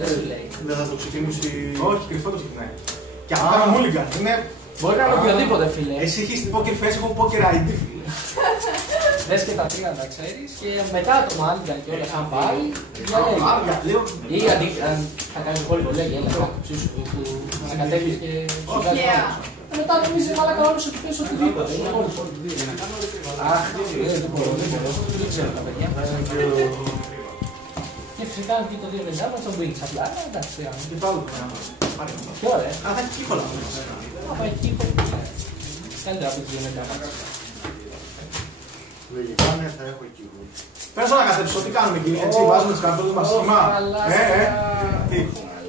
Δεν σου λέει. Δεν θα το ξεκινήσει. Όχι, κρυφό το ξεκινάει. Και αυτό είναι μούλιγκαν. Μπορεί να είναι οποιοδήποτε, φίλε. Εσύ έχεις την poker face, έχω poker ID, φίλε. Δες και τα τρία να ξέρεις και μετά το μάλιγκαν και όλα σαν πάλι. Ή θα κάνεις κόλπο, λέγει, έλα κάτω ψήσου που ανακατεύεις και μετά νομίζεις μαλάκα όλους ότι πες οτιδήποτε. Αχ, δεν μπορώ, δεν ξέρω τα παιδιά. Και φυσικά αν πει το 2,50 μας τον Wings απλά, εντάξει, Και πάλι και ωραία. θα έχει κύκολα. Θα έχει κύκολα. Καλύτερα από τις 2,50 μας. Λογικά ναι, θα έχω εκεί. Πες να κατέψω, τι κάνουμε εκεί, έτσι, βάζουμε τις καρτούλες μας σχήμα. Τι,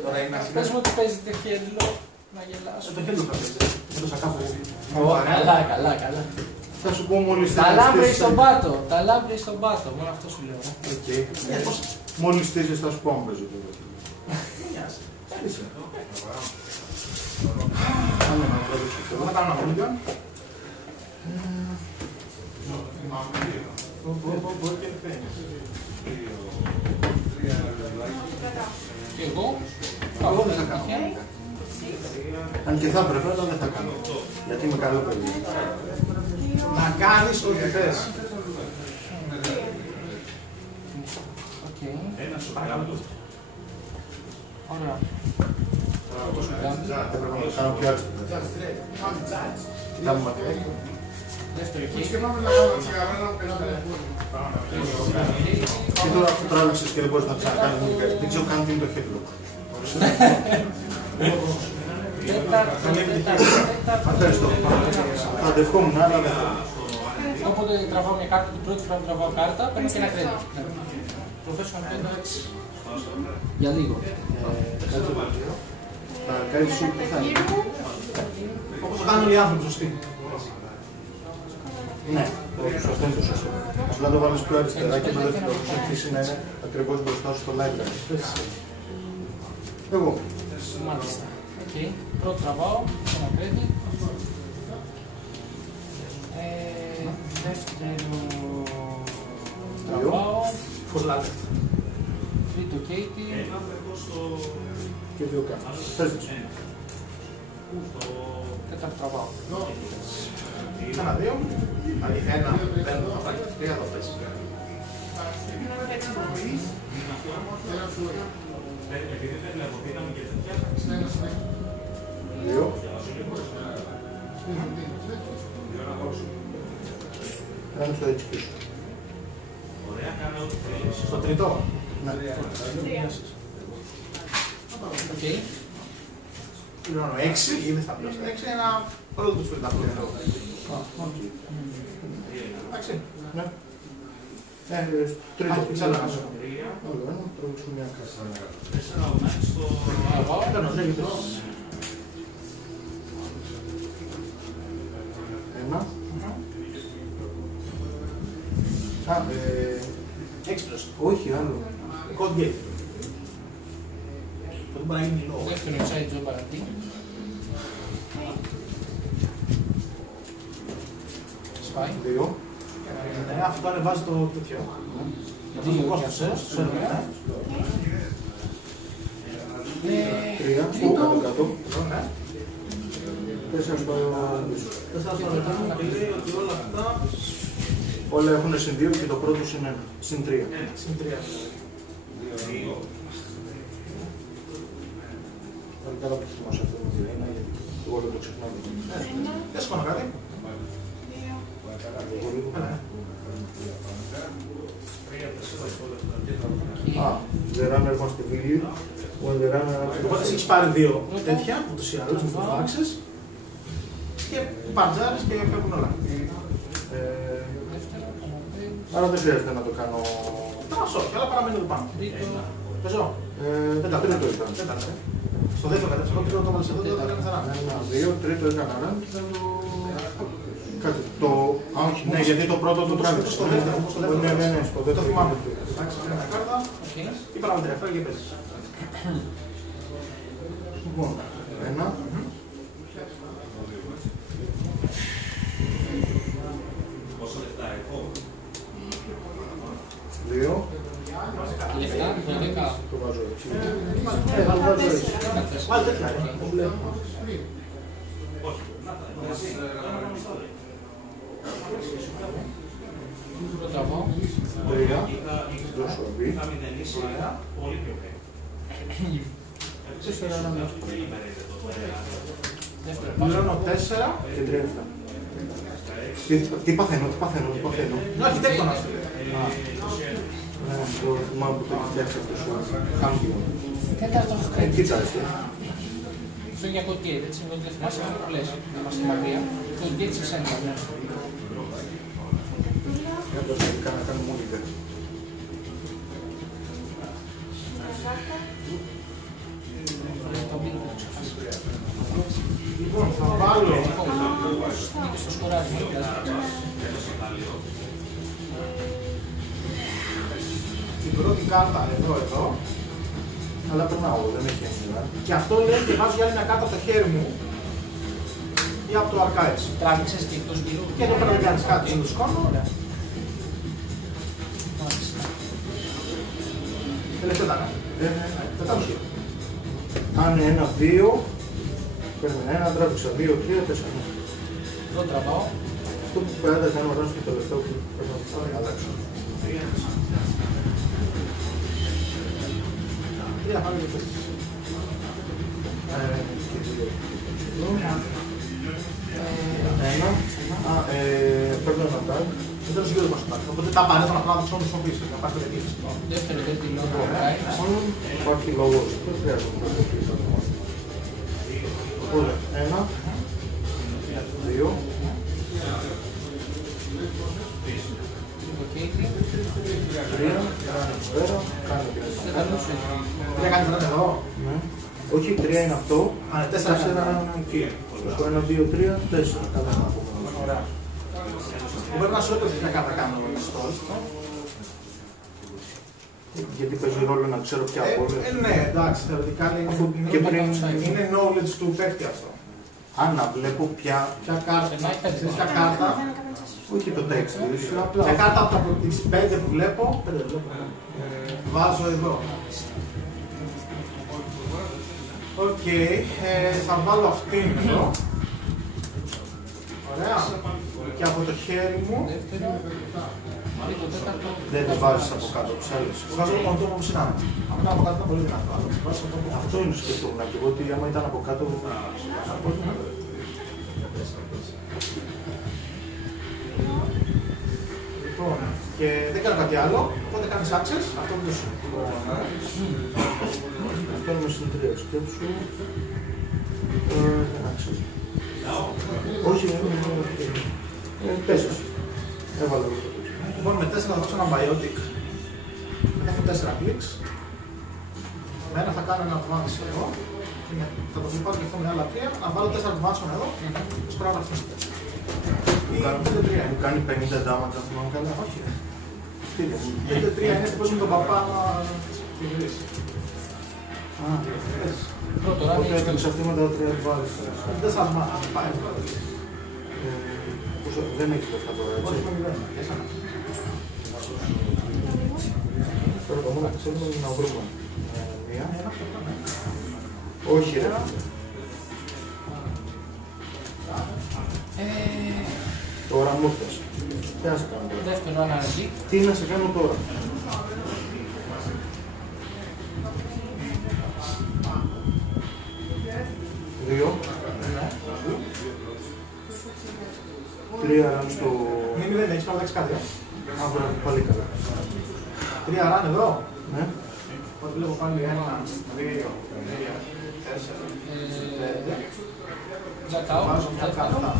τώρα είναι να πες μου ότι παίζετε χέντλο, να γελάσω. το χέντλο θα παίζει, έδωσα κάπου. Καλά. Θα σου πω μόλις τα λάμπρες στον πάτο, μόνο αυτό σου λέω. Μόλις στήσεις θα σου πω αν παίζω τώρα. Θα κάνω ένα μούλιγκαν. Και εγώ δεν θα κάνω. Αν και θα έπρεπε, αλλά δεν θα κάνω. Γιατί είμαι καλό παιδί. Να κάνεις ό,τι θες. Ωραία. Έπρεπε να το κάνω πιο άριστο. Κάνουμε μακριά. Δεύτερο εκεί. Και τώρα που τράβηξες και δεν μπορείς να ξανακάνεις μουλικά. Δεν ξέρω καν τι είναι το headlock. Ευχαριστώ. Θα δευκόμουν, αλλά δεν θέλω. Όποτε τραβάω μια κάρτα, την πρώτη φορά που τραβάω κάρτα, παίρνω και ένα credit. Professional credit. Για λίγο. Θα κάνεις σου που θα είναι. Όπως το κάνουν όλοι οι άνθρωποι, σωστοί. Ναι, αυτό είναι το σωστό. Απλά το βάλεις πιο αριστερά και μετά θα αρχίσει να είναι ακριβώς μπροστά σου στο library. Εγώ. Μάλιστα. Πρώτο τραβάω, ένα credit. Δεύτερο τραβάω. Φως λάτε. Τρίτο Katie. Και δύο κάνω. Παίζεις. Τέταρτο τραβάω. Κάνα δύο. Ένα, παίρνω, θα πάει. Τρία θα πέσει. Δύο. Κάνεις το έτσι πίσω. Στο τρίτο. Ναι. Πληρώνω 6 ή δεν θα πληρώσω 6, ένα πρώτο του σπιρτάκου. Εντάξει. Ναι. Τρίτο. Ξανά. Άλλο ένα, τραβήξουμε μια κάρτα. Παίρνω, λέγεται. Ένα. Έξυπνος. Όχι, άλλο. Code gate. Δεν μπορεί να γίνει λόγο. Δεύτερο inside job παρατή. Σπάει. Δύο. Ναι, αυτό ανεβάζει το τέτοιο. Αυτό το κόστος, στο σερβερ. Τρία. Στο κάτω-κάτω. Τέσσερα στο πίσω. Και λέει ότι όλα αυτά Όλα έχουν συν 2 και το πρώτο συν 1. Συν 3. συν 3. Πάλι καλά που θυμάσαι αυτό το 2. Γιατί εγώ δεν το ξεχνάω. Δεν σκόνα κάτι. The runner wants to kill you. When the runner Οπότε έχεις πάρει δύο τέτοια, ούτως ή άλλως, με το φάξες και παντζάρεις και φεύγουν όλα. Άρα δεν χρειάζεται να το κάνω. Τρας όχι, αλλά παραμένει εδώ πάνω. Πεζό. Τρίτο ήταν. Στο δεύτερο κατέψα, το τρίτο το βάλεις εδώ, το έκανες ραν. Ένα, δύο, τρίτο έκανα ραν. Κάτι. Α, όχι, ναι, γιατί το πρώτο το τράβηξε. Στο δεύτερο, στο δεύτερο. Ναι, στο δεύτερο. Το θυμάμαι. Εντάξει, πήρε μια κάρτα ή παραμετρία, φέρε και παίζεις. Λοιπόν, ένα. Δύο. Λεφτά, 12. Το βάζω έτσι. Βάλε τέτοια. Το τραβώ. 3. Δώσω αμπί. 4 να μοιάσω. Πληρώνω 4. Και 3 αυτά. Τι παθαίνω. Είναι αρχιτέκτονας. Το θυμάμαι που το έχει φτιάξει αυτό σου. Κάμπιο. Τέταρτο έχω κάνει. Κοίταξε. Αυτό είναι για κωτιέ, έτσι σημαίνει ότι δεν θυμάσαι να το λες. Να είμαστε μακριά. Το κωτιέ της εσένα. Για το σχετικά να κάνουμε όλοι ιδέα. Λοιπόν, θα βάλω Είναι στο σκοράκι. την πρώτη κάρτα εδώ. Αλλά περνάω, δεν έχει έννοια. Και αυτό λέει και βάζω για άλλη μια κάρτα από το χέρι μου ή από το archives. Τράβηξες και εκτός γύρω. Και εδώ πέρα δεν κάνεις κάτι, το σκόνω. Μάλιστα. Τελευταία τα κάνει. Τετάρτο γύρο. Κάνε 1-2. Παίρνει 1, τράβηξα 2, 3, 4. Εδώ τραβάω. Αυτό που πρέπει να κάνω τώρα στο τελευταίο που πρέπει να αλλάξω. Τρία πάμε και πες. Ένα. Παίρνω ένα tag. Δεν τέλος γύρω μας υπάρχει. Οπότε τα απαραίτητα να πράγματα τις όμως πίσω. Να πάρει το δεκείς. Δεύτερο δεν δηλώνω archives. Υπάρχει λόγος. Δεν χρειάζεται να το πεις αυτό. Ωραία. 1, 2. Υποκέιτη. 3, κάνει πέρα, κάνει και Δεν θα νούσε. Τρία κάνεις εδώ. ναι. Όχι, 3 είναι αυτό. Α, είναι 4 είναι εκεί. Στο 1, 2, 3, 4. Καλά να πούμε. Ωραία. Μπορεί να σου έπαιζε ποια κάρτα κάνω με το στόλ. Γιατί παίζει ρόλο να ξέρω ποια απόλυτα. Ναι, εντάξει, θεωρητικά είναι knowledge του παίκτη αυτό. Αν να βλέπω ποια κάρτα. Όχι το text, απλά. Ποια κάρτα από τις 5 που βλέπω, βάζω εδώ. Οκ, θα βάλω αυτήν εδώ. Ωραία. Και από το χέρι μου Δεν τις βάζεις από κάτω τους άλλους. βάζω το κοντό μου συνάμε. Αυτό από κάτω είναι πολύ δυνατό. Αυτό είναι σκεφτόμουν και εγώ ότι άμα ήταν από κάτω. Λοιπόν, και δεν κάνω κάτι άλλο, οπότε κάνεις access, αυτό που σου. Αυτό είναι στην 3 σκέψου. Access. Όχι, είναι 4. Έβαλα το. Λοιπόν, με 4 θα δώσω ένα biotic. Μετά έχω 4 clicks. Με ένα θα κάνω ένα advance εδώ. Θα το πάρω και αυτό με άλλα 3. Να βάλω 4 advance εδώ. Σκοράρω αυτό. Μου κάνει 50 damage, αν θυμάμαι καλά. Όχι. 5-3 είναι πως με τον παπά να τη βρίσει. Πρώτο Οπότε ράδι. έκανες αυτή με τα 3 advance. Δεν σας πάει. Δεν έχεις λεφτά τώρα, έτσι. Όχι με 0. Εσένα. Τώρα το μόνο που ξέρουμε είναι να βρούμε μία. Όχι ρε. Τώρα μου ήρθες. Τι να σε κάνω τώρα. Δεύτερο αναγκή. Τι να σε κάνω τώρα. Δύο. Τρία ραν στο... Μην δεν έχεις, πάρω κάτι. Αύριο πάλι καλά. 3 run εδώ. Ναι. Οπότε βλέπω πάλι 1, 2, 3, 4, 5. Τζακάου. Βάζω μια κάρτα.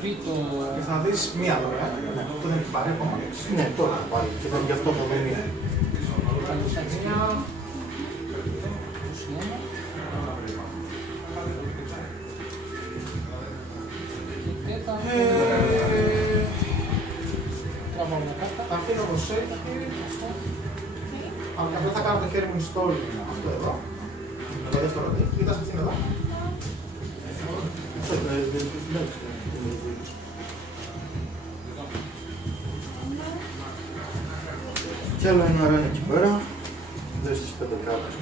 Τρίτο. Και θα δεις μία τώρα. Αυτό δεν έχει πάρει ακόμα. Ναι, τώρα πάλι. Και γι' αυτό θα δω μία. Μία. 21. Τραβάω μια κάρτα. Θα αφήνω όπως έχει. Αν και θα κάνω το χέρι μου στο αυτό εδώ. Το δεύτερο δει. Κοίτας αυτήν εδώ. Κι άλλο ένα ραν εκεί πέρα. Δες τις 5 κάρτες.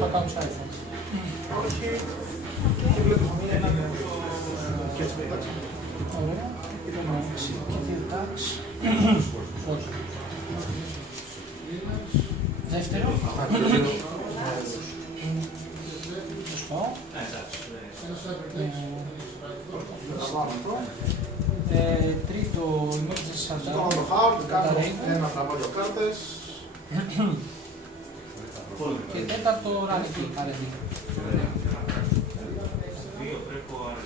Θα κάνω σάιφα. Όχι. Και βλέπω μία είναι και έτσι μετά. Ωραία. Είπαμε 6 και 2 τάξ. Όχι. Δεύτερο. Σωστό. Τρίτο, emergency shutdown. Κάνω το hard, κάνω ένα τραβάλιο κάρτες. Και τέταρτο ράνικι, αρέντι.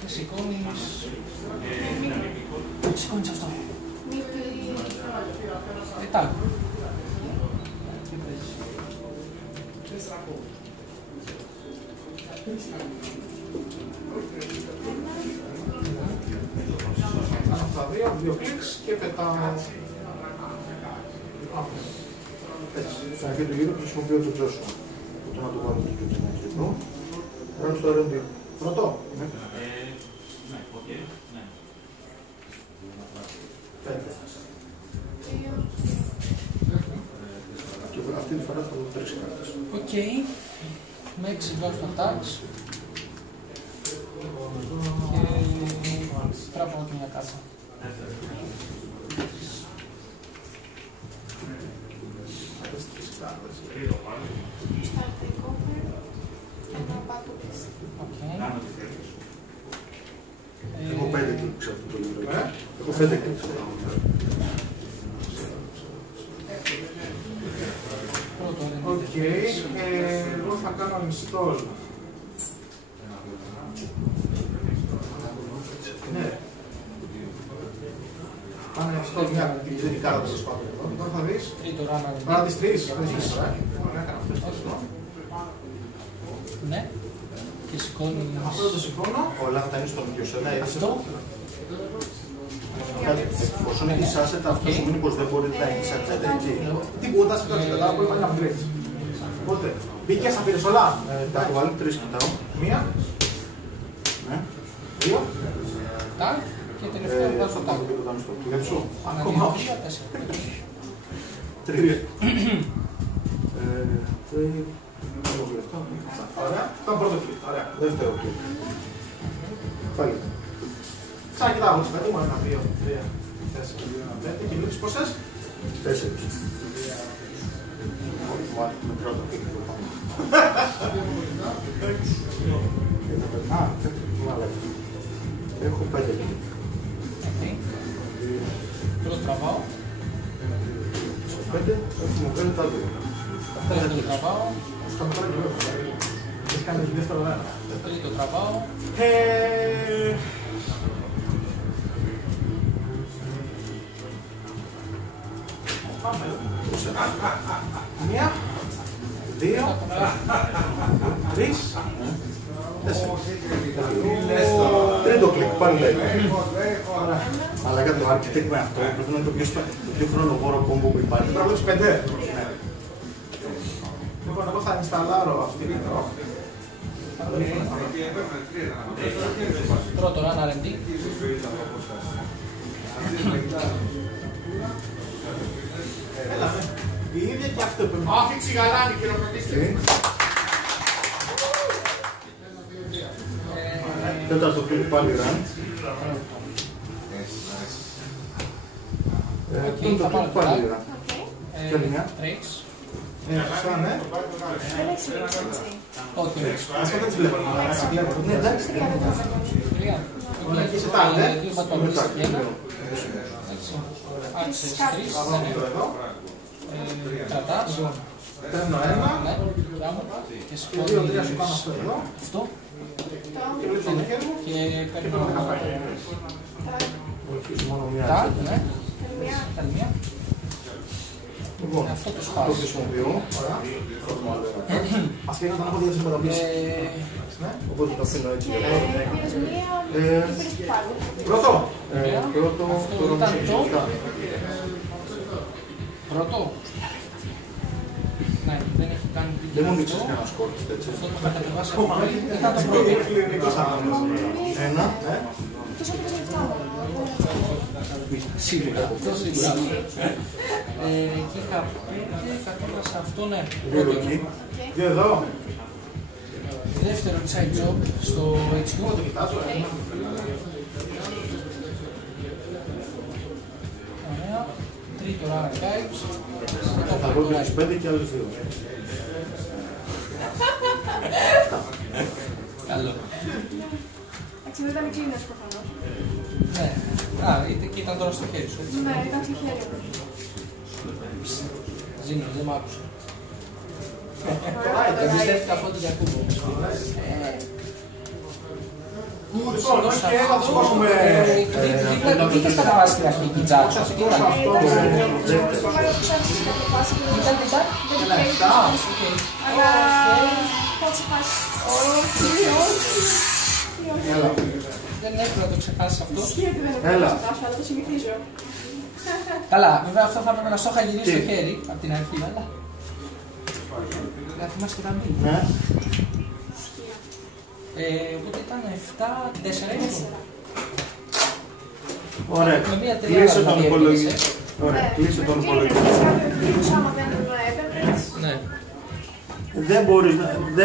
Και σηκώνεις... Σηκώνεις αυτό. Τάκ. Κάνω αυτά δύο κλικς και πετάω. Έτσι, στην αρχή του γύρου χρησιμοποιώ τον Τζόσο. Οπότε να το βάλω το YouTube να έχει εδώ. Ραν στο R&D. Πρώτο. Ναι. Πέντε. Και αυτή τη φορά θα δω 3 κάρτες. Οκ. Με 6 ghost attacks. Και τραβώ και μια κάρτα. Έχω 5 κλικς αυτό το λίγο. Έχω 5 κλικς. Οκ, εγώ θα κάνω install. Ναι. Πάνε install μια τυπική κάρτα σας πάνω εδώ. Τώρα θα δεις. Τρίτο ράνα. Παρά τις τρεις. Ωραία, κάνω αυτό. Ναι. Και σηκώνεις... Αυτό το σηκώνω. Όλα θα είναι στον ίδιο σένα. Αυτό. Εφόσον έχεις asset, αυτό σημαίνει πως δεν μπορείτε να έχεις asset εκεί. Τίποτα, σε κάτι κατά, μπορεί να είναι upgrades. Οπότε, μπήκες, θα πήρες όλα. Τα έχω βάλει 3 κοιτάω. Μία. Ναι. Δύο. Τάκ. Και τελευταίο βγάζω Θα τάκ. πάω και το κάνω στο κλέψω. Ακόμα όχι. 3. Ωραία. Ήταν πρώτο κλικ. Ωραία. Δεύτερο κλικ. Πάλι. Ξανακοιτάω τις πέντε μου. 1, 2, 3, 4, 5. Και βλέπεις πόσες. 4. Με πρώτο κλικ. Έχω 5 κλικ. Πρώτο τραβάω. Στο 5 έχουμε βγάλει τα 2. Δεύτερο τραβάω. Στο μικρό και βλέπω. Έχεις κάνει δεύτερο ένα. Τρίτο τραβάω. Μία, δύο, τρεις, τέσσερις. Τρίτο κλικ, πάλι λέει. Αλλά για το architect με αυτό πρέπει να είναι το πιο χρονοβόρο κόμπο που υπάρχει. Πρέπει να βλέπεις πέντε. Λοιπόν, εγώ θα installάρω αυτή εδώ. Πρώτο run R&D. Έλα, η ίδια και αυτό πρέπει. Όχι τσιγαράνι, χειροκροτήστε. Τέταρτο κλικ πάλι run. Πέμπτο κλικ πάλι run. Και άλλη μια. Tricks. Σωστά, ναι. Όχι. Ας δεν τις βλέπω. Ναι, εντάξει. Τρία. Ωραία, και σε τάλ, ναι. Δύο μπατονίες και ένα. Άξες τρεις. Θα βάλω το εδώ. Κρατάς. Παίρνω ένα. Ναι. Και Και δύο, τρία σου κάνω αυτό εδώ. αυτό. Και βλέπεις το χέρι μου. Και Και παίρνω παίρνω 15. Όχι, μόνο μια. τάκ. Ναι. Άλλη μία. Λοιπόν, Αυτό το το σπάω. χρησιμοποιώ. Ωραία. Ασχέτως να έχω δύο συμμεταπλήσεις. Ναι. Οπότε το αφήνω έτσι. Πρώτο. Πρώτο, Αυτό τώρα ήταν μου το. σωστά. Πρώτο. Ναι, δεν έχει κάνει Δεν μου αυτό. δείξεις κανένα σκορ, έτσι. Αυτό το θα κατεβάσει από πριν. Ήταν το πρώτο. Κλινικός άνθρωπος. Ένα. Ναι. Σίγουρα, αυτό σίγουρα. Εκεί είχα 5, κατέβασα αυτό, ναι. Δύο εκεί. Δύο εδώ. Δεύτερο side job στο HQ. Το κοιτάζω, Ωραία. Τρίτο run archives. Θα πω και τους 5 και άλλους 2. Καλό. Εντάξει, δεν ήταν κλίνες προφανώς. Ναι. Α, και ήταν τώρα στο χέρι σου, έτσι. Ναι, ήταν στο χέρι μου. Ζήνω, δεν μ' άκουσα. Εμπιστεύτηκα από ό,τι Γιακούμπο. Λοιπόν, όχι, έλα, θα σηκώσουμε. Τι είχες καταβάσει στην αρχική Jackson, τι ήταν αυτό. Αλλά θα ξεχάσει. Έλα. Δεν έπρεπε να το ξεχάσεις αυτό. Ισχύει δεν έπρεπε να ξεχάσω, αλλά το συνηθίζω. Καλά, βέβαια αυτό θα έπρεπε να στο είχα γυρίσει στο χέρι από την αρχή, αλλά. Να θυμάσαι και τα μήνυ. Ναι. Οπότε ήταν 7-4 ίσως. Ωραία. Με μία τελεία Κλείσε τον δηλαδή υπολογιστή. έπαιρνες, Ωραία, κλείσε τον υπολογιστή. Άμα δεν έπαιρνες. Ναι. Δεν μπορείς να...